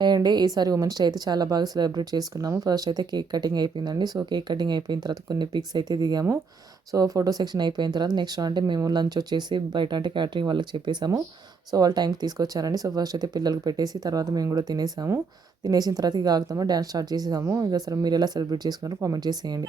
అండి ఈసారి women's day అయితే చాలా బాగా సెలబ్రేట్ చేసుకున్నాము. ఫస్ట్ అయితే కేక్ కటింగ్ అయిపోయిందండి. సో, కేక్ కటింగ్ అయిపోయిన తర్వాత కొన్ని పిక్స్ అయితే దిగాము. సో, ఫోటో సెక్షన్ అయిపోయిన తర్వాత నెక్స్ట్ అంటే మేము లంచ్ వచ్చేసి బయట అంటే క్యాటరింగ్ వాళ్ళకి చెప్పేసాము. సో, వాళ్ళు టైంకి తీసుకొచ్చారండి. సో, ఫస్ట్ అయితే పిల్లలకి పెట్టేసి తర్వాత మేము కూడా తినేసాము. తినేసిన తర్వాత ఇక ఆగుతాము డాన్స్ స్టార్ట్ చేసేసాము. ఇక అసలు మీరు ఎలా సెలబ్రేట్ చేసుకున్నారో కామెంట్ చేసేయండి.